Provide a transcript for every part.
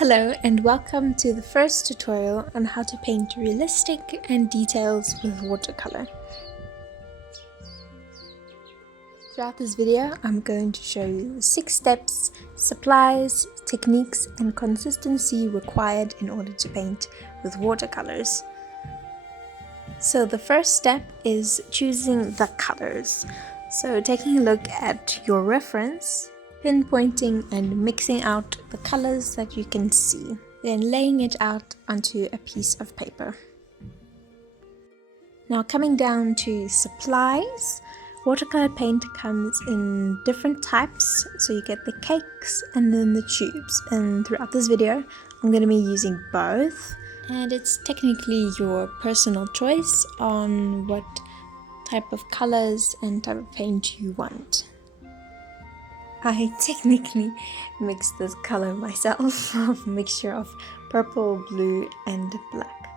Hello and welcome to the first tutorial on how to paint realistic and details with watercolor. Throughout this video, I'm going to show you the 6 steps, supplies, techniques and consistency required in order to paint with watercolors. So the first step is choosing the colors. So taking a look at your reference, pinpointing and mixing out the colors that you can see, then laying it out onto a piece of paper. Now coming down to supplies, watercolor paint comes in different types, so you get the cakes and then the tubes, and throughout this video I'm going to be using both, and it's technically your personal choice on what type of colors and type of paint you want. I technically mixed this color myself, a mixture of purple, blue and black.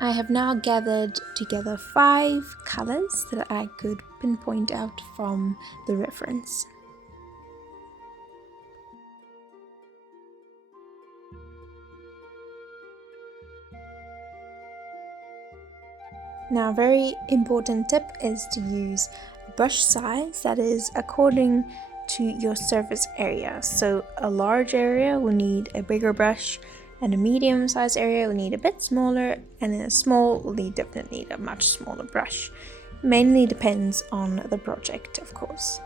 I have now gathered together 5 colors that I could pinpoint out from the reference. Now, a very important tip is to use a brush size that is according to your surface area. So a large area will need a bigger brush, and a medium sized area will need a bit smaller, and a small will definitely need a much smaller brush. Mainly depends on the project, of course.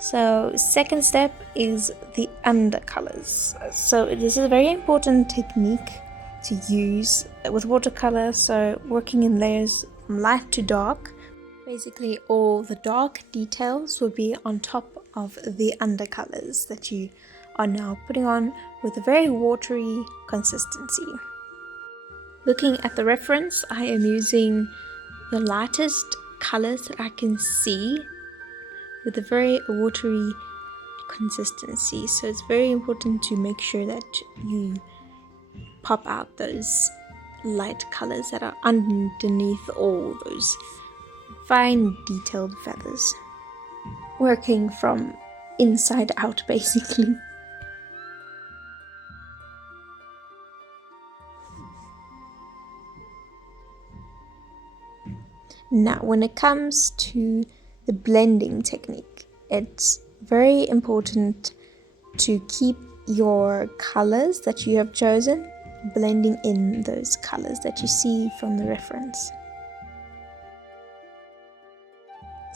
So second step is the undercolors. So this is a very important technique to use with watercolor, so working in layers from light to dark. Basically all the dark details will be on top of the undercolors that you are now putting on with a very watery consistency. Looking at the reference, I am using the lightest colors that I can see with a very watery consistency, so it's very important to make sure that you pop out those light colors that are underneath all those fine detailed feathers. Working from inside out basically. Now when it comes to the blending technique, it's very important to keep your colors that you have chosen blending in those colors that you see from the reference.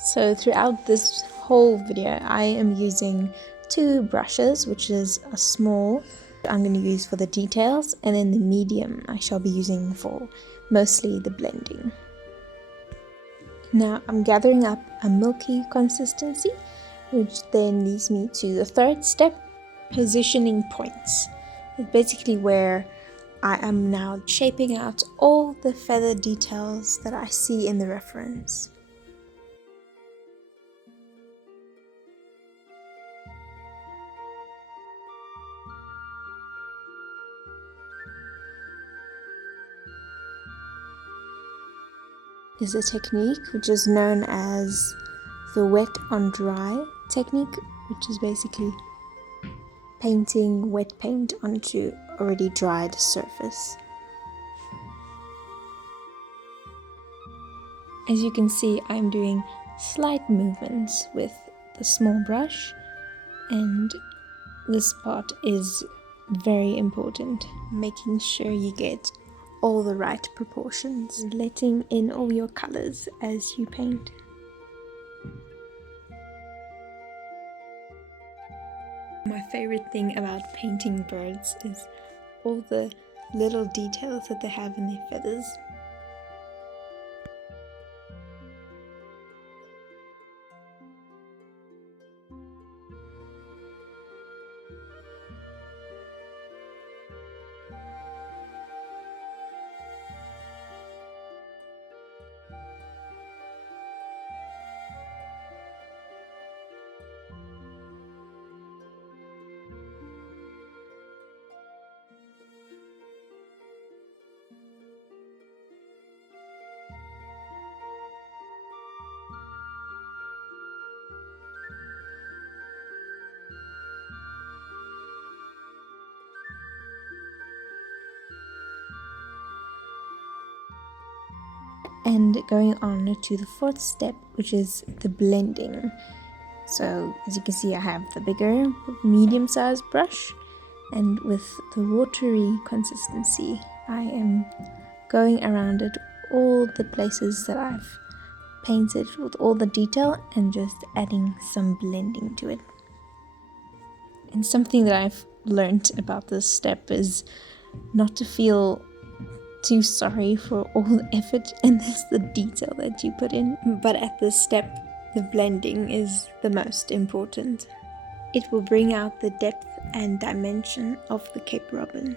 So throughout this whole video I am using 2 brushes, which is a small I'm going to use for the details, and then the medium I shall be using for mostly the blending. Now I'm gathering up a milky consistency, which then leads me to the third step, positioning points. It's basically where I am now shaping out all the feather details that I see in the reference. Is a technique which is known as the wet on dry technique, which is basically painting wet paint onto already dried surface. As you can see, I'm doing slight movements with the small brush, and this part is very important, making sure you get all the right proportions, letting in all your colors as you paint. My favorite thing about painting birds is all the little details that they have in their feathers. and going on to the fourth step, which is the blending. So as you can see, I have the bigger medium-sized brush, and with the watery consistency I am going around it all the places that I've painted with all the detail and just adding some blending to it. And something that I've learned about this step is not to feel too sorry for all the effort and the detail that you put in, but at this step the blending is the most important. It will bring out the depth and dimension of the Cape Robin.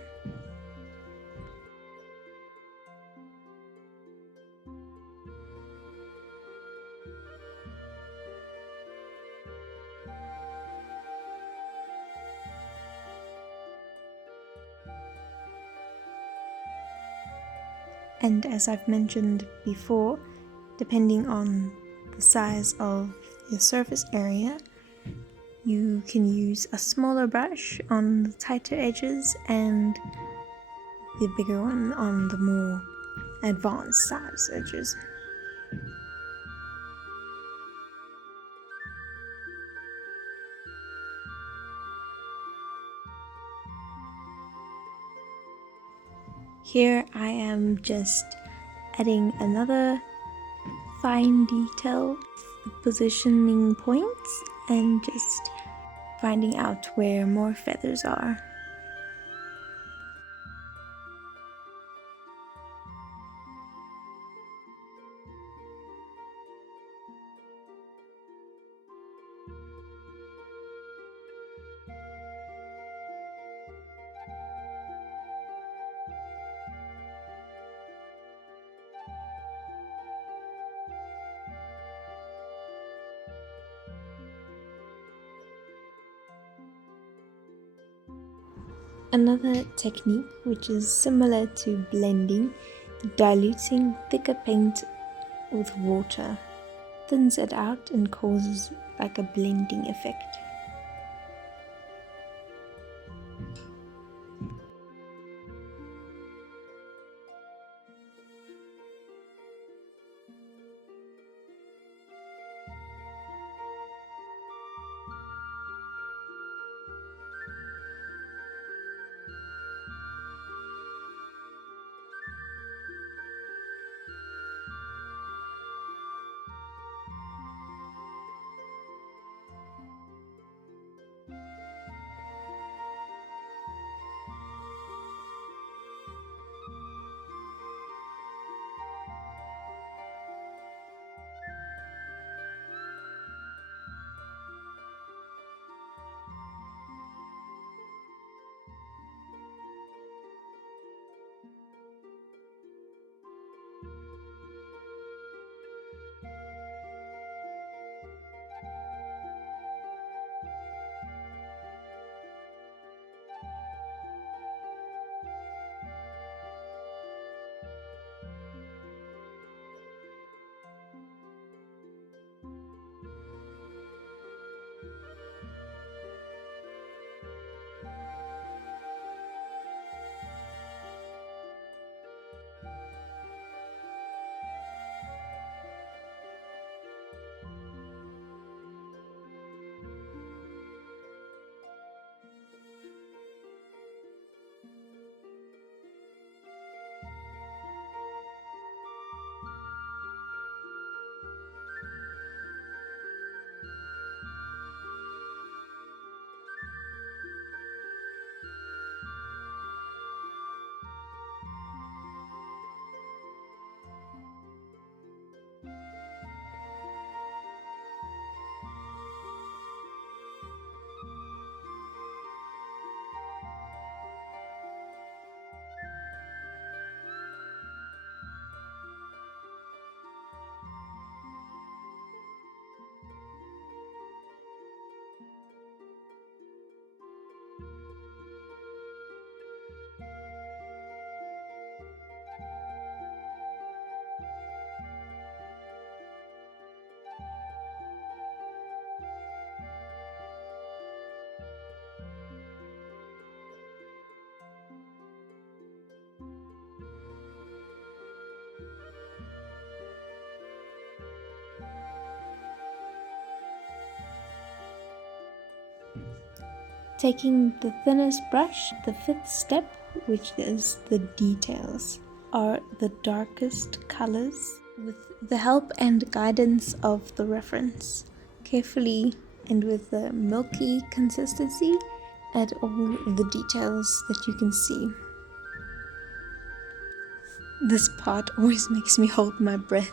And as I've mentioned before, depending on the size of your surface area, you can use a smaller brush on the tighter edges and the bigger one on the more advanced size edges. Here I am just adding another fine detail, positioning points, and just finding out where more feathers are. Another technique which is similar to blending, diluting thicker paint with water, thins it out and causes like a blending effect. Taking the thinnest brush, the fifth step, which is the details, are the darkest colors with the help and guidance of the reference. Carefully and with the milky consistency, add all the details that you can see. This part always makes me hold my breath.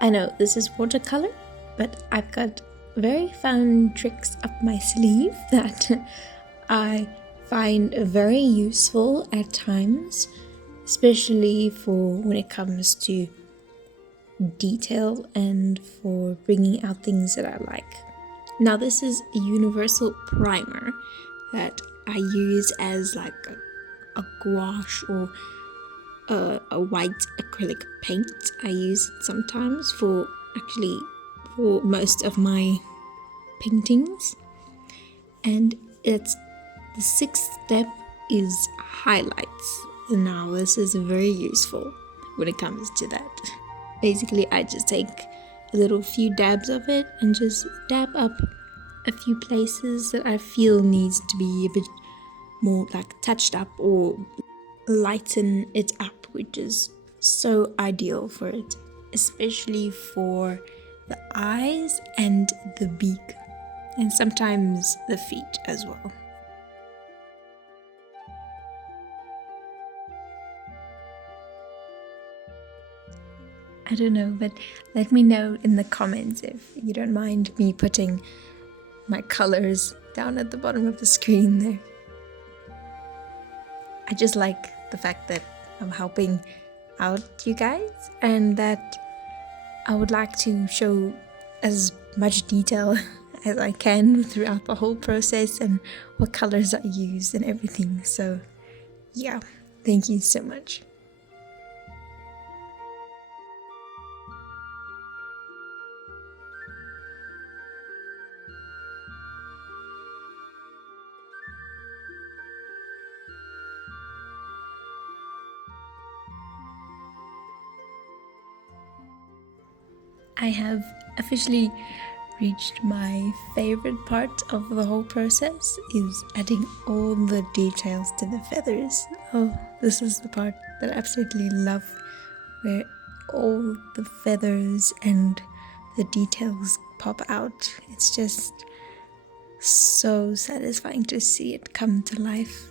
I know this is watercolor, but I've got very fun tricks up my sleeve that I find very useful at times, especially for when it comes to detail and for bringing out things that I like. Now this is a universal primer that I use as like a gouache or a white acrylic paint. I use it sometimes for most of my paintings, and it's the sixth step is highlights. Now this is very useful when it comes to that. Basically I just take a little few dabs of it and just dab up a few places that I feel needs to be a bit more like touched up or lighten it up, which is so ideal for it, especially for the eyes and the beak, and sometimes the feet as well. I don't know, but let me know in the comments if you don't mind me putting my colors down at the bottom of the screen there. I just like the fact that I'm helping out you guys and that I would like to show as much detail as I can throughout the whole process and what colors I use and everything. So yeah, thank you so much. I have officially reached my favorite part of the whole process, is adding all the details to the feathers. Oh, this is the part that I absolutely love, where all the feathers and the details pop out. It's just so satisfying to see it come to life.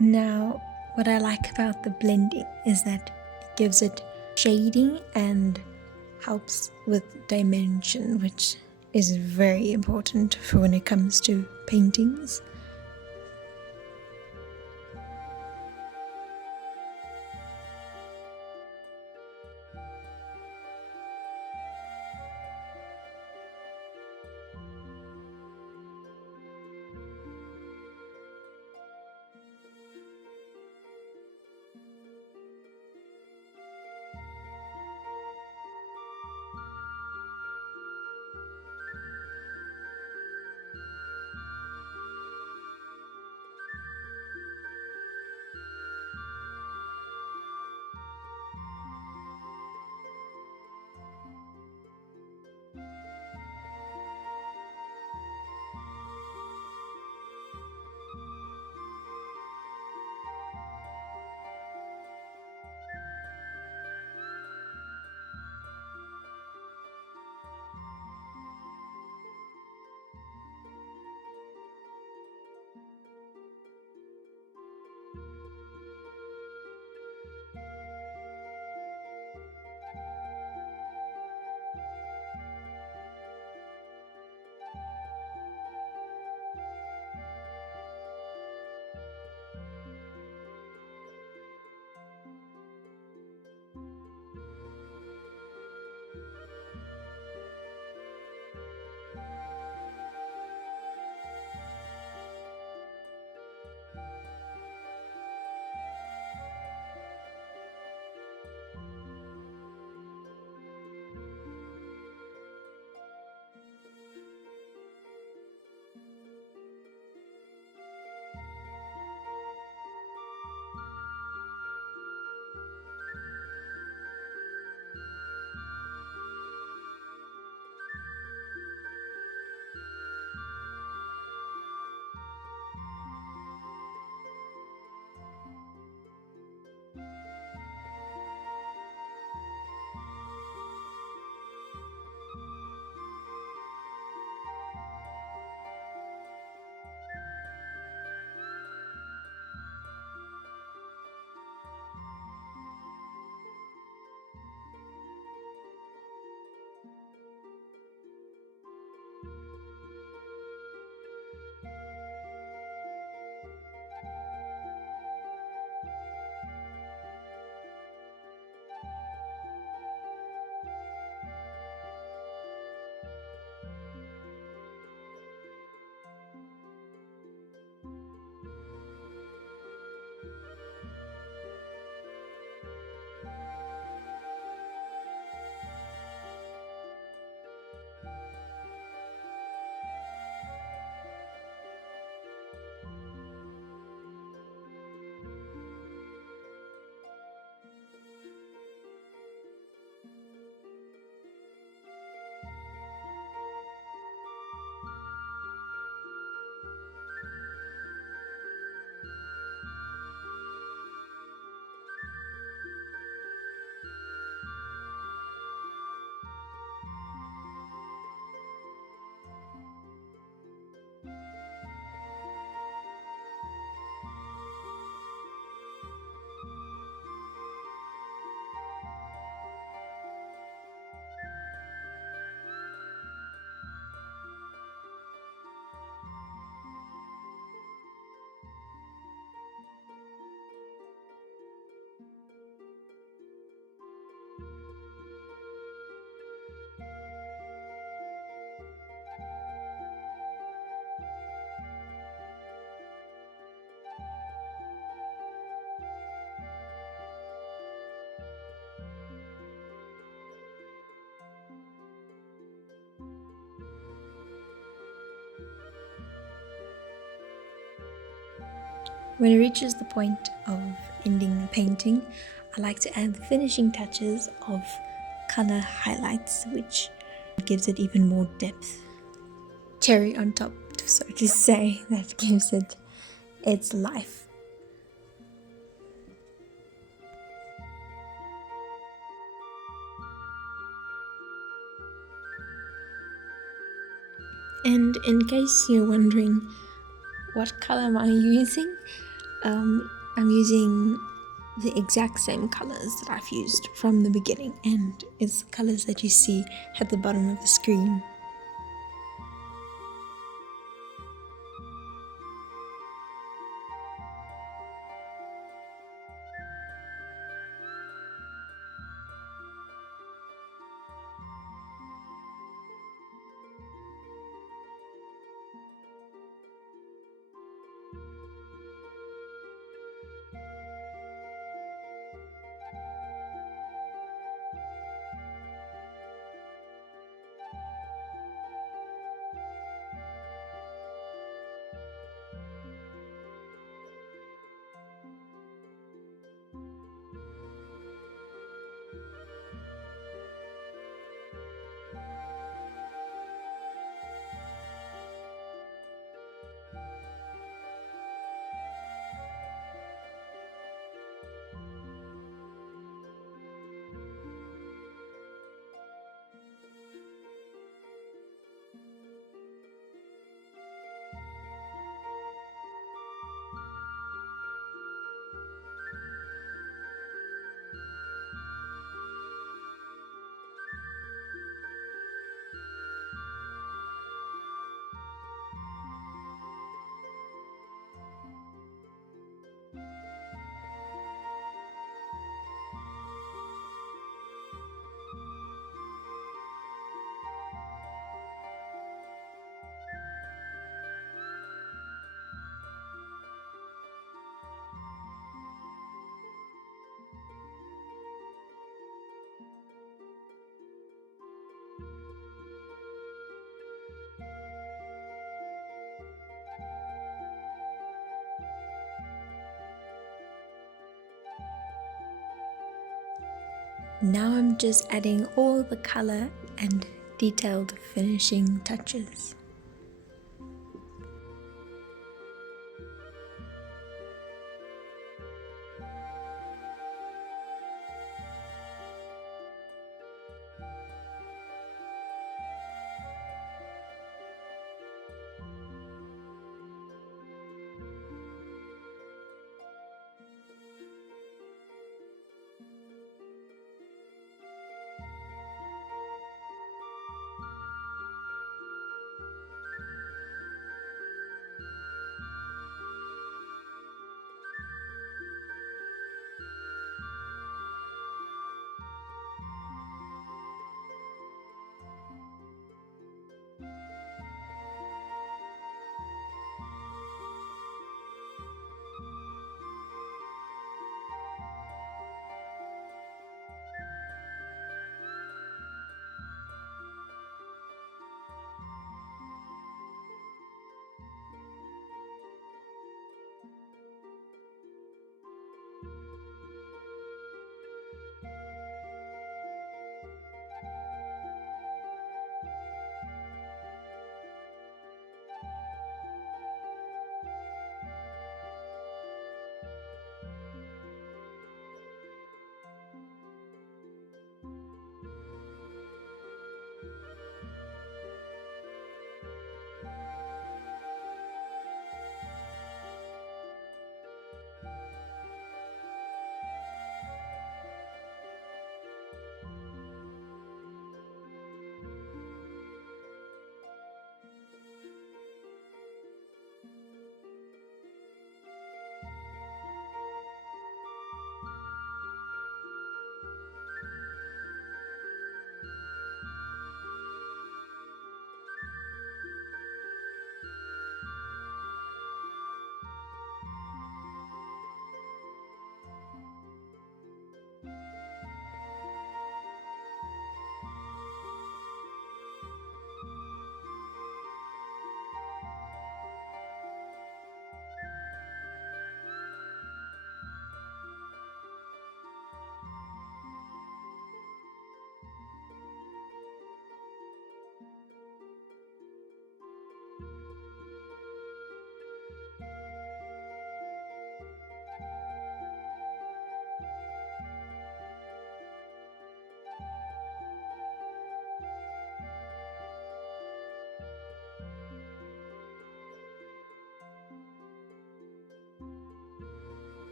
Now, what I like about the blending is that it gives it shading and helps with dimension, which is very important for when it comes to paintings. When it reaches the point of ending the painting, I like to add the finishing touches of color highlights, which gives it even more depth. Cherry on top, so to say, that gives it its life. And in case you're wondering what color am I using, I'm using the exact same colors that I've used from the beginning, and it's the colors that you see at the bottom of the screen. Now I'm just adding all the color and detailed finishing touches.